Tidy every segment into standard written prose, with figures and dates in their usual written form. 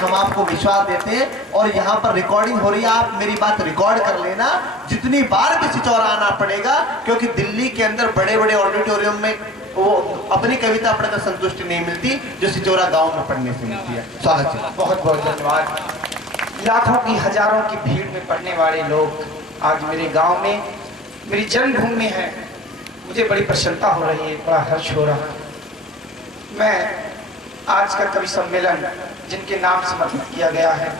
हम आपको विश्वास देते हैं और यहाँ पर रिकॉर्डिंग हो रही है, आप मेरी बात रिकॉर्ड कर लेना। जितनी बार भी सिचौरा आना पड़ेगा, क्योंकि दिल्ली के अंदर बड़े बड़े ऑडिटोरियम में वो अपनी कविता पढ़कर संतुष्टि नहीं मिलती जो सिचौरा गांव में पढ़ने से मिलती है। स्वागत है। बहुत बहुत धन्यवाद। लाखों की हजारों की भीड़ में पढ़ने वाले लोग आज मेरे गांव में, मेरी जन्मभूमि में है। मुझे बड़ी प्रसन्नता हो रही है, बड़ा हर्ष हो रहा है। मैं आज का कवि सम्मेलन जिनके नाम समर्पित किया गया है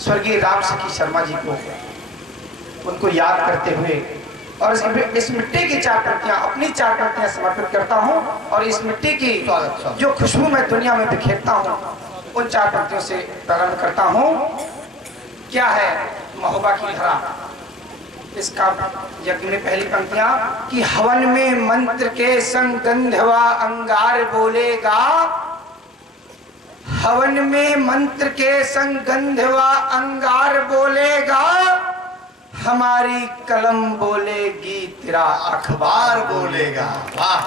स्वर्गीय राम सखी शर्मा जी को, उनको याद करते हुए और इस मिट्टी की चार प्रतियां, अपनी चार प्रतियां समर्पित करता हूं और इस मिट्टी की जो खुशबू मैं दुनिया में बिखेरता हूं उन चार प्रतियों से प्रारंभ करता हूं। क्या है महोबा की धरा, इसका यज्ञ में पहली पंक्तियां कि हवन में मंत्र के संग गंधवा अंगार बोलेगा, हवन में मंत्र के संग गंधवा अंगार बोलेगा, हमारी कलम बोलेगी तेरा अखबार बोलेगा। वाह।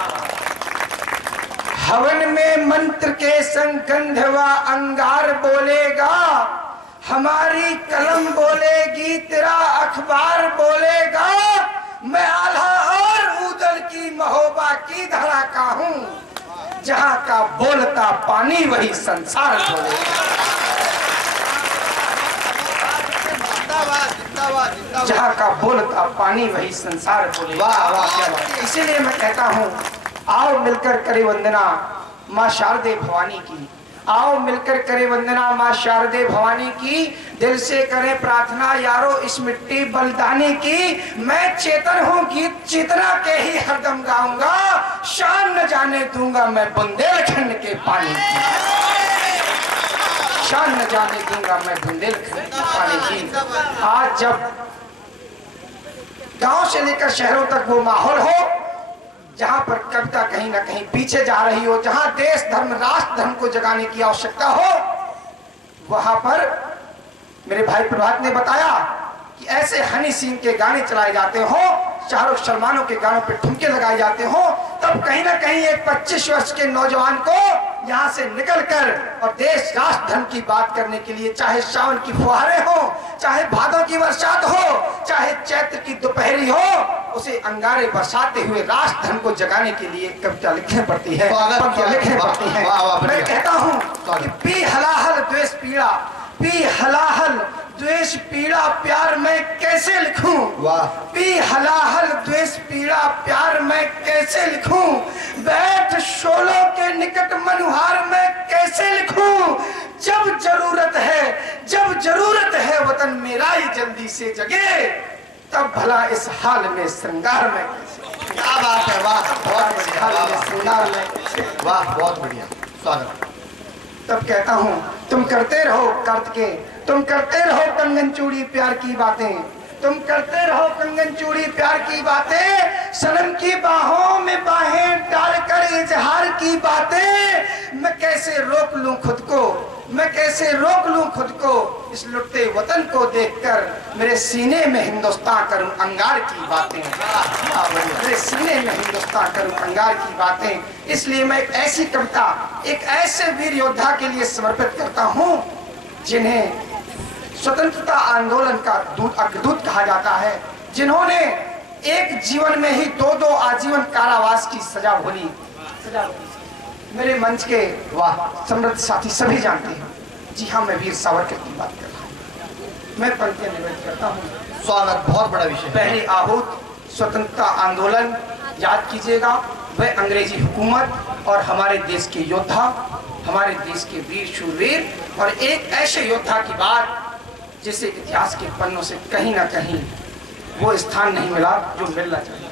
हवन में मंत्र के संग गंधवा अंगार बोलेगा, हमारी कलम बोलेगी तेरा अखबार बोलेगा। मैं आल्हा और ऊदल की महोबा की धरा का हूँ, जहाँ का बोलता पानी वही संसार बोलेगा, जहाँ का बोलता पानी वही संसार बोलेगा। वाह वाह, क्या बात। इसीलिए मैं कहता हूँ आओ मिलकर करे वंदना माँ शारदे भवानी की, आओ मिलकर करे वंदना माँ शारदे भवानी की, दिल से करें प्रार्थना यारो इस मिट्टी बलिदानी की। मैं चेतन हूँ, गीत चेतना के ही हरदम गाऊंगा, शान न जाने दूंगा मैं बुंदेलखंड के पानी की, शान न जाने दूंगा मैं बुंदेलखंड के पानी की। आज जब गांव से लेकर शहरों तक वो माहौल हो जहां पर कविता कहीं ना कहीं पीछे जा रही हो, जहां देश धर्म राष्ट्र धर्म को जगाने की आवश्यकता हो, वहां पर मेरे भाई प्रभात ने बताया कि ऐसे हनी सिंह के गाने चलाए जाते हो, शाहरुख सलमानों के गानों पे ठुमके लगाए जाते हो, तब कहीं ना कहीं एक 25 वर्ष के नौजवान को यहाँ से निकलकर और देश राष्ट्र धर्म की बात करने के लिए, चाहे सावन की फुहारें हो, चाहे भादों की बरसात हो, चाहे चैत्र की दोपहरी हो, उसे अंगारे बरसाते हुए राष्ट्र धर्म को जगाने के लिए कविता लिखनी पड़ती है, पंक्तियां लिखनी पड़ती है। मैं कहता हूँ कि पी हलाहल द्वेष पीड़ा, पी हलाहल द्वेष पीड़ा प्यार मैं कैसे लिखूं, पी हलाहल द्वेष पीड़ा प्यार मैं कैसे लिखूं, बैठ शोलों के निकट मनुहार मैं कैसे लिखूं, जब जरूरत है वतन मेरा ही जल्दी से जगे, तब भला इस हाल में श्रृंगार में कैसे। क्या बात है, वाह बहुत बढ़िया, श्रृंगार में कैसे, वाह बहुत बढ़िया। स्वागत। तब कहता हूँ तुम करते रहो कर्त के, तुम करते रहो कंगन चूड़ी प्यार की बातें, तुम करते रहो कंगन चूड़ी प्यार की बातें, सनम की बाहों में बाहें डालकर इजहार की बातें। मैं कैसे रोक लूं खुद को, मैं कैसे रोक लूं खुद को, इस लुटते वतन को देखकर मेरे सीने में हिंदुस्तान करूं अंगार की बातें, मेरे सीने में हिंदुस्तान करूं अंगार की बातें। इसलिए मैं एक ऐसी कविता एक ऐसे वीर योद्धा के लिए समर्पित करता हूं जिन्हें स्वतंत्रता आंदोलन का अग्रदूत कहा जाता है, जिन्होंने एक जीवन में ही दो आजीवन कारावास की सजा भोगी। मेरे मंच के वाह समृद्ध साथी सभी जानते हैं, जी हाँ मैं वीर सावरकर की बात कर रहा हूँ। मैं पंक्तियां निवेदित करता हूँ। स्वागत, बहुत बड़ा विषय। पहली आहूत स्वतंत्रता आंदोलन, याद कीजिएगा वह अंग्रेजी हुकूमत और हमारे देश के योद्धा, हमारे देश के वीर शूरवीर, और एक ऐसे योद्धा की बात जिसे इतिहास के पन्नों से कहीं ना कहीं वो स्थान नहीं मिला जो मिलना चाहिए।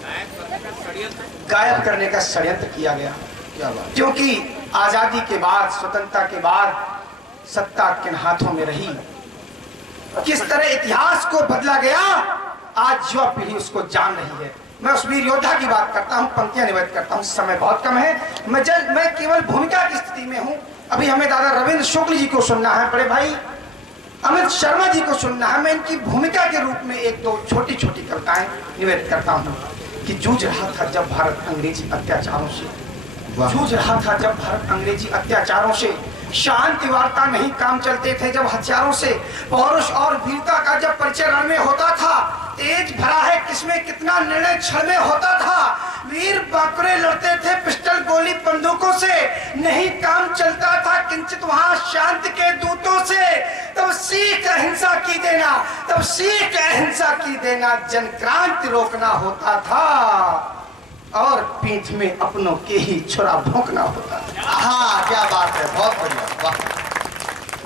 गायब करने का षड्यंत्र किया गया, क्योंकि आजादी के बाद, स्वतंत्रता के बाद सत्ता किन हाथों में रही, किस तरह इतिहास को बदला गया, आज युवा पीढ़ी उसको जान रही है। मैं उस वीर योद्धा की बात करता हूँ, पंक्तियां निवेदित करता हूँ, समय बहुत कम है, मैं केवल भूमिका की स्थिति में हूँ। अभी हमें दादा रविंद्र शुक्ल जी को सुनना है, बड़े भाई अमित शर्मा जी को सुनना है। मैं इनकी भूमिका के रूप में एक दो छोटी छोटी कविताएं निवेदित करता हूँ कि जूझ रहा था जब भारत अंग्रेजी अत्याचारों से, जूझ रहा था जब भारत अंग्रेजी अत्याचारों से, शांति वार्ता नहीं काम चलते थे जब हथियारों से, पौरुष और वीरता का जब परिचय रण में होता था, तेज भरा है किसमें कितना निर्णय क्षण में होता था, वीर बाकुरे लड़ते थे पिस्टल गोली बंदूकों से, नहीं काम चलता था किंचित वहां शांति के दूतों से, तब सीख अहिंसा की देना, तब सीख अहिंसा की देना, जन क्रांति रोकना होता था और पीठ में अपनों के ही छुरा भोंकना होता था। हाँ, क्या बात है, बहुत बढ़िया, वाह।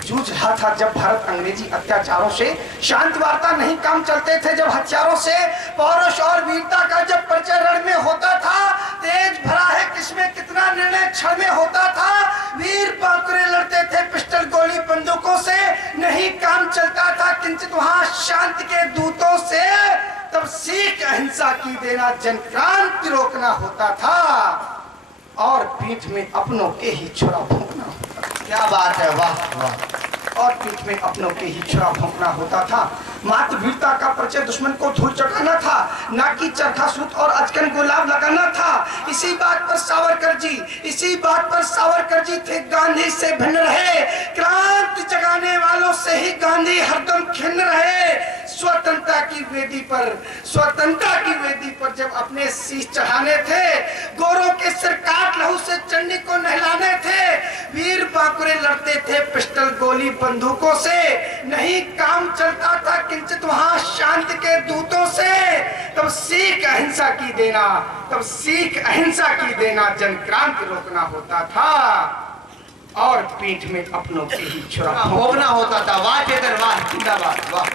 जूझ रहा था जब भारत अंग्रेजी अत्याचारों से, शांति वार्ता नहीं काम चलते थे जब हथियारों से, पौरुष और वीरता का जब परिचय रण में होता था, तेज भरा है किसमें कितना निर्णय क्षण में होता था, वीर बाकुरे लड़ते थे पिस्टल गोली बंदूकों से, नहीं काम चलता था किंचित वहां शांति के दूतों से, तब सीख अहिंसा की देना, जन क्रांति रोकना होता था और पीठ में अपनों के ही छुरा भोंकना होता था। क्या बात है, वाह वाह। और पीठ में अपनों के ही छुरा भोंकना होता था। मात्र वीरता का परिचय दुश्मन को धूल चटाना था, ना कि चरखा सूत और अचकन गुलाब लगाना था। इसी बात पर सावरकर जी थे गांधी से भिन्न रहे, क्रांति जगाने वालों से ही गांधी हरदम खिन्न रहे। स्वतंत्रता की वेदी पर जब अपने शीश चढ़ाने थे, गोरों के सिर काट लहू से चंडी को नहलाने थे, वीर बाकुरे लड़ते थे पिस्टल गोली बंदूकों से, नहीं काम चलता था किंचित वहां शांति के दूतों से, तब सीख अहिंसा की देना, जन क्रांति रोकना होता था और पीठ में अपनों के ही छुरा भोगना होता था। वाह चेतन, वाह, जिंदाबाद, वाह।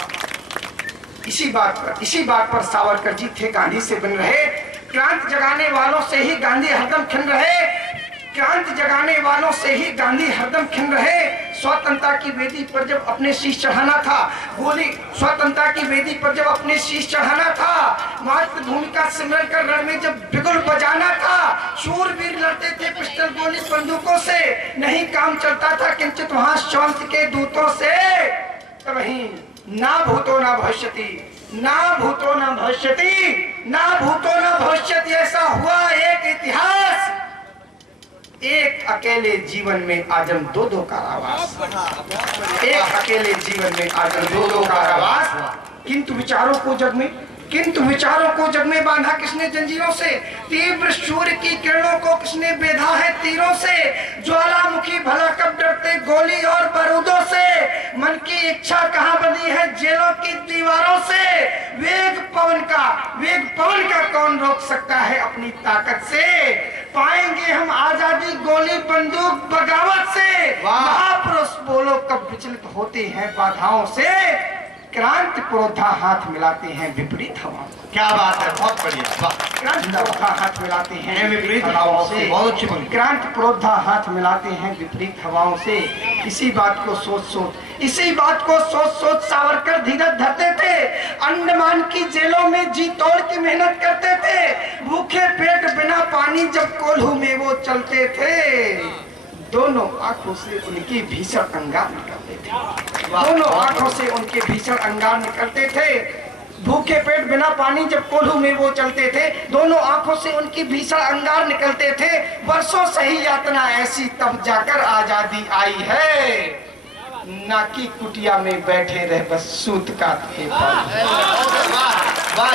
इसी बात पर सावरकर जी थे गांधी से बन रहे, क्रांति जगाने वालों से ही गांधी हरदम खिन्न रहे। स्वतंत्रता की वेदी पर जब अपने शीश चढ़ाना था, मातृभूमि का सिमरन कर रण में जब बिगुल बजाना था, शूरवीर लड़ते थे पिस्टल गोली बंदूकों से, नहीं काम चलता था किंचित वहां शांति के दूतों से, तब वहीं ना भूतो ना भविष्यति, ऐसा हुआ एक इतिहास। एक अकेले जीवन में आजम दो कारावास, एक अकेले जीवन में आजम दो कारावास, किंतु विचारों को जग में बांधा किसने जंजीरों से, तीव्र सूर्य की किरणों को किसने बेधा है तीरों से, ज्वालामुखी भला कब डरते गोली और बारूदों से, मन की इच्छा कहाँ बंधी है जेलों की दीवारों से, वेग पवन का कौन रोक सकता है अपनी ताकत से, पाएंगे हम आजादी गोली बंदूक बगावत से, महापुरुष बोलो कब विचलित होते हैं बाधाओं से, क्रांति पुरोधा हाथ मिलाते हैं विपरीत हवाओं। क्या बात है, बहुत बढ़िया, वाह। क्रांति पुरोधा हाथ मिलाते हैं विपरीत हवाओं से, बहुत अच्छी बोली। क्रांति पुरोधा हाथ मिलाते हैं विपरीत हवाओं से। इसी बात को सोच सावरकर धीरज धरते थे, अंडमान की जेलों में जी तोड़ की मेहनत करते थे, भूखे पेट बिना पानी जब कोल्हू में वो चलते थे, दोनों आंखों से उनके भीषण अंगार निकलते थे, भूखे पेट बिना पानी जब कोल्हू में वो चलते थे, दोनों आंखों से उनकी भीषण अंगार निकलते थे, वर्षों सही यातना ऐसी तब जाकर आजादी आई है, ना कि कुटिया में बैठे रह बस सूत काटते, वाह,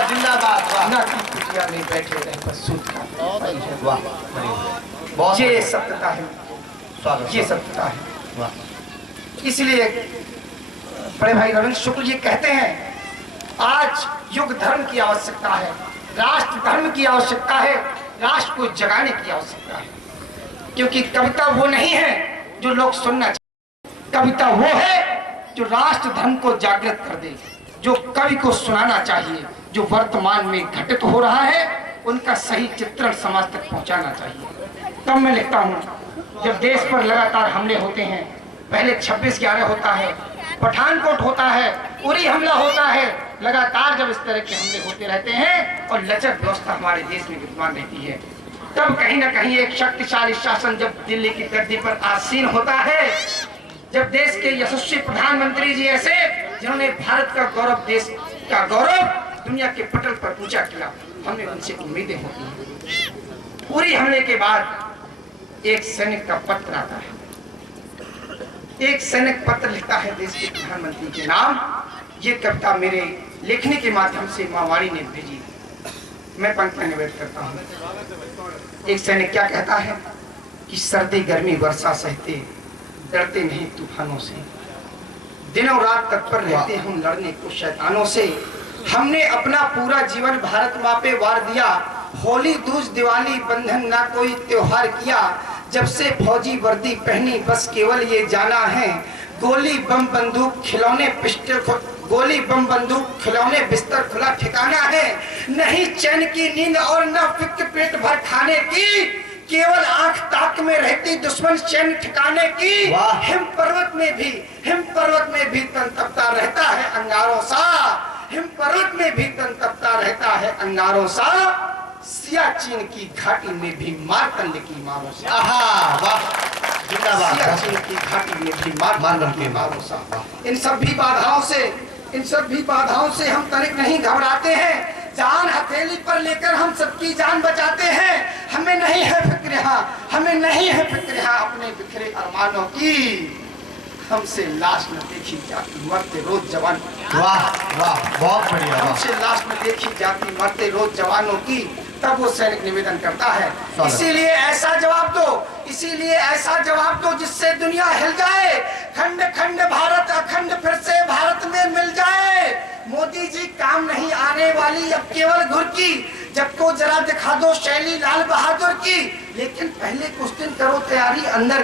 जिंदाबाद, वाह। ना कि कुटिया में बैठे रह बस सूत काटते, वाह, ये सत्यता है, ये सत्यता है। वाह। इसलिए बड़े भाई रविंद्र शुक्ल जी कहते हैं, आज युग धर्म की आवश्यकता है, राष्ट्र धर्म की आवश्यकता है, राष्ट्र को जगाने की आवश्यकता है, क्योंकि कविता वो नहीं है जो लोग सुनना चाहिए, कविता वो है जो राष्ट्र धर्म को जागृत कर दे, जो कवि को सुनाना चाहिए, जो वर्तमान में घटित हो रहा है उनका सही चित्रण समाज तक पहुंचाना चाहिए। तब मैं लिखता हूँ, जब देश पर लगातार हमले होते हैं, पहले 26/11 होता है, पठानकोट होता है, उरी हमला होता है, लगातार जब इस तरह के हमले होते रहते हैं और लचर व्यवस्था हमारे देश में विद्यमान रहती है, तब कहीं ना कहीं एक शक्तिशाली शासन जब दिल्ली की धरती पर आसीन होता है, जब देश के यशस्वी प्रधानमंत्री जी ऐसे जिन्होंने भारत का गौरव, देश का गौरव दुनिया के पटल पर ऊंचा किया, हमें उनसे उम्मीदें होती हैं। उरी हमले के बाद एक सैनिक का पत्र आता है, एक सैनिक पत्र लिखता है देश के प्रधानमंत्री के नाम। ये कविता मेरे लिखने के माध्यम से माँ वाणी ने भेजी, मैं पंक्तियां निवेदन करता हूँ। एक सैनिक क्या कहता है कि सर्दी गर्मी वर्षा सहते, डरते नहीं तूफानों से, दिनों रात तत्पर रहते हम लड़ने को शैतानों से। हमने अपना पूरा जीवन भारत माँ पे वार दिया, होली दूज दिवाली बंधन ना कोई त्योहार किया। जब से फौजी वर्दी पहनी बस केवल ये जाना है, गोली बम बंदूक खिलौने पिस्टल, गोली बम बंदूक खिलौने बिस्तर खुला ठिकाना है। नहीं चैन की नींद और न फिक्र पेट भर खाने की, केवल आंख ताक में रहती दुश्मन चैन ठिकाने की। हिम पर्वत में भी तन तपता रहता है अंगारों सा, हिम पर्वत में भी तन तपता रहता है अंगारों सा। सियाचिन की घाटी में भी मारकंड की मारों से, सियाचिन की घाटी में भी मारकंड की मारों सा। इन सभी बाधाओं से हम तनिक नहीं घबराते हैं, जान हथेली पर लेकर हम सबकी जान बचाते हैं। हमें नहीं है फिक्र यहाँ अपने बिखरे अरमानों की, हमसे लाश न देखी जाती मरते रोज जवान। वाह वाह, बहुत बढ़िया। हमसे लाश न देखी जाती मरते रोज जवानों की। तब वो सैनिक निवेदन करता है, इसीलिए ऐसा जवाब दो जिससे दुनिया हिल जाए, खंड खंड भारत अखंड फिर से भारत में मिल जाए। मोदी जी काम नहीं आने वाली अब केवल घुर की, जब को जरा दिखा दो शैली लाल बहादुर की। लेकिन पहले कुछ दिन करो तैयारी अंदर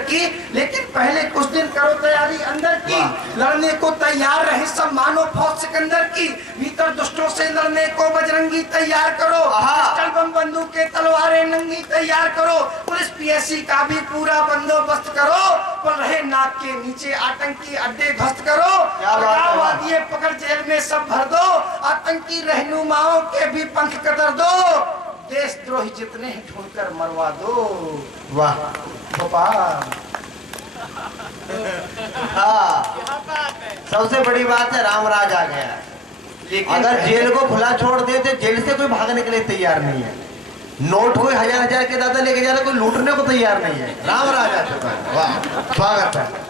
की, लड़ने को तैयार रहे सब मानो फौज सिकंदर की। भीतर दुष्टों से लड़ने को बजरंगी तैयार करो, पिस्टल बम बंदूक के तलवारें नंगी तैयार करो। पुलिस पीएससी का भी पूरा बंदोबस्त करो, पर रहे नाक के नीचे आतंकी अड्डे ध्वस्त करो। वादिये पकड़ जेल में सब भर दो, आतंकी रहनुमाओं के भी पंख कतर दो। देशद्रोही जितने हैं ढूंढकर मरवा दो। वाह भोपाल। हाँ, सबसे बड़ी बात है रामराज आ गया। लेकिन अगर जेल को खुला छोड़ दे तो जेल से कोई भागने के लिए तैयार नहीं है, नोट कोई हजार के दादा लेके जा रहा, कोई लूटने को तैयार नहीं है। रामराज आ चुका है। वाह, स्वागत है।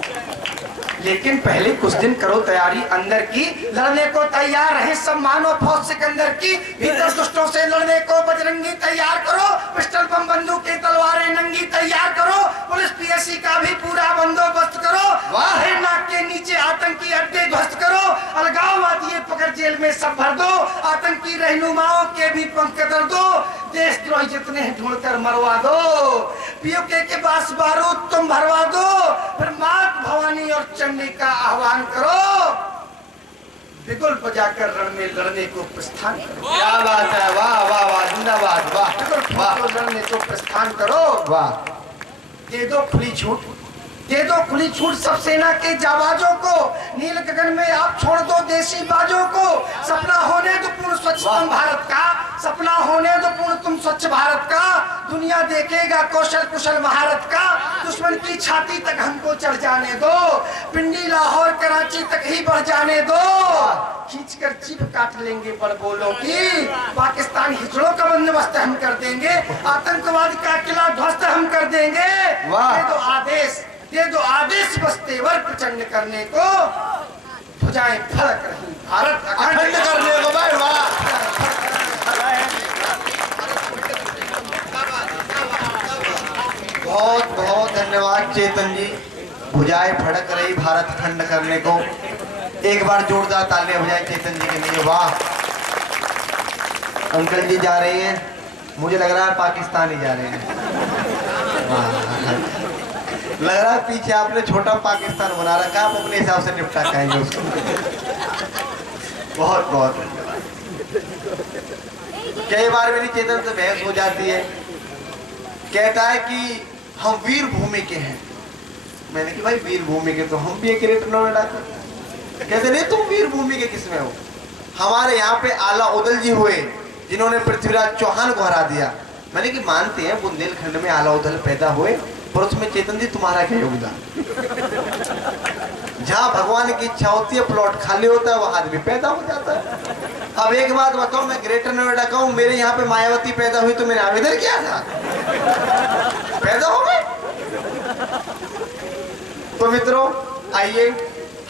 लेकिन पहले कुछ दिन करो तैयारी अंदर की, लड़ने को तैयार रहे सब मानो फौज सिकंदर की। भीतर दुष्टों से लड़ने को बजरंगी तैयार करो, पिस्टल बम बंदूक की तलवारें नंगी तैयार करो। पुलिस पीएससी का भी पूरा बंदोबस्त करो, वाहे नाक के नीचे आतंकी अड्डे ध्वस्त करो। अलगाववादी पकड़ जेल में सब भर दो, आतंकी रहनुमाओं के भी पंख कतर दो। देशद्रोही जितने हैं ढूंढकर मरवा दो, पीओके के पास बारूद तुम भरवा दो। फिर मात भवानी और चंडी का आह्वान करो, बिगुल बजाकर रण में लड़ने को प्रस्थान करो। क्या बात है, वाह वाह वाह, जिंदाबाद। वाह, बिगुल लड़ने को प्रस्थान करो। वाह, दे दो खुली छूट सब सेना के जाबाजों को। नील गगन में आप छोड़ दो देसी बाजों को। सपना होने दो पूर्ण स्वच्छ तुम भारत का, सपना होने दो पूर्ण तुम स्वच्छ भारत का। दुनिया देखेगा कौशल कुशल महारत का, दुश्मन की छाती तक हमको चढ़ जाने दो। पिंडी लाहौर कराची तक ही बढ़ जाने दो। खींचकर जीभ काट लेंगे बड़बोलों की, पाकिस्तान हिजड़ों का बंदोबस्त हम कर देंगे, आतंकवाद का किला ध्वस्त हम कर देंगे। दे दो आदेश बस तेवर प्रचंड करने को, भुजाएं फड़क रही भारत अखंड करने को। भाई वाह, बहुत बहुत धन्यवाद चेतन जी। भुजाएं फड़क रही भारत अखंड करने को। एक बार जोरदार तालियां बजाएं चेतन जी के लिए। वाह, अंकल जी जा रही हैं, मुझे लग रहा है पाकिस्तान ही जा रहे हैं। वाह, लग रहा है पीछे आपने छोटा पाकिस्तान बना रखा, आप अपने हिसाब से निपटा कहेंगे उसको। बहुत बहुत धन्यवाद। कई बार मेरी चेतन से बहस हो जाती है, कहता है कि हम वीर भूमि के हैं। मैंने कि भाई वीर भूमि के तो हम भी एक ग्रेटर नोएडा के। कहते नहीं तुम वीर भूमि के किसमें हो? हमारे यहाँ पे आला उदल जी हुए जिन्होंने पृथ्वीराज चौहान को हरा दिया। मैंने कि मानते हैं बुंदेलखंड में आला उदल पैदा हुए, पर उसमें चेतन जी तुम्हारा क्या योगदान? जहाँ भगवान की इच्छा होती है प्लॉट खाली होता है, वहां आदमी पैदा हो जाता है। अब एक बात बताओ, मैं ग्रेटर नोएडा का हूँ, मेरे यहाँ पे मायावती पैदा हुई तो मैंने आवेदन किया था, पैदा हो गए। तो मित्रों आइए,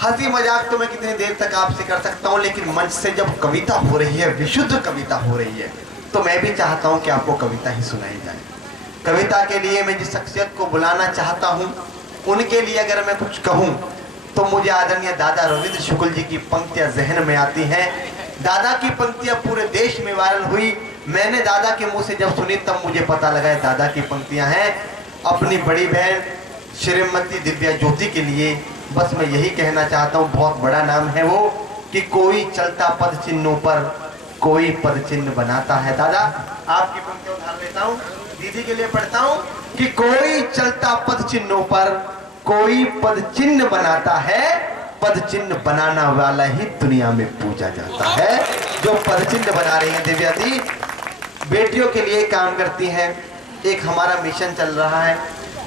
हंसी मजाक तो मैं कितनी देर तक आपसे कर सकता हूँ, लेकिन मंच से जब कविता हो रही है, विशुद्ध कविता हो रही है, तो मैं भी चाहता हूँ कि आपको कविता ही सुनाई जाए। कविता के लिए मैं जिस शख्सियत को बुलाना चाहता हूँ, उनके लिए अगर मैं कुछ कहूँ तो मुझे आदरणीय दादा रविंद्र शुक्ल जी की पंक्तियाँ जहन में आती हैं। दादा की पंक्तियाँ पूरे देश में वायरल हुई। मैंने दादा के मुंह से जब सुनी तब मुझे पता लगा दादा की पंक्तियाँ हैं। अपनी बड़ी बहन श्रीमती दिव्या ज्योति के लिए बस मैं यही कहना चाहता हूँ, बहुत बड़ा नाम है वो, कि कोई चलता पद चिन्हों पर कोई पद चिन्ह बनाता है। दादा आपकी पंक्तियाँ उधार लेता हूँ, दीदी के लिए पढ़ता हूँ कि कोई चलता पद चिन्हों पर कोई पद चिन्ह बनाता है, पद चिन्ह बनाना वाला ही दुनिया में पूजा जाता है। जो पद चिन्ह बना रही हैं दिव्या दी, बेटियों के लिए काम करती हैं। एक हमारा मिशन चल रहा है,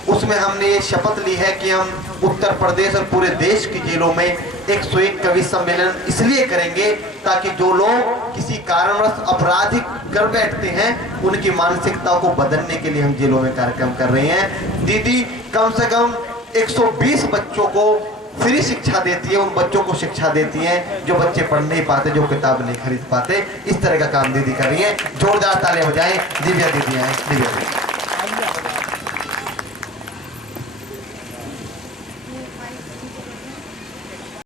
उसमें हमने ये शपथ ली है कि हम उत्तर प्रदेश और पूरे देश की जेलों में 101 कवि सम्मेलन इसलिए करेंगे ताकि जो लोग किसी कारणवश अपराधिक कर बैठते हैं, उनकी मानसिकता को बदलने के लिए हम जेलों में कार्यक्रम कर रहे हैं। दीदी कम से कम 120 बच्चों को फ्री शिक्षा देती है, उन बच्चों को शिक्षा देती हैं जो बच्चे पढ़ नहीं पाते, जो किताब नहीं खरीद पाते। इस तरह का काम दीदी कर रही है। जोरदार तालियां हो जाएं। दिव्या दीदी आए, दिव्या दीदी।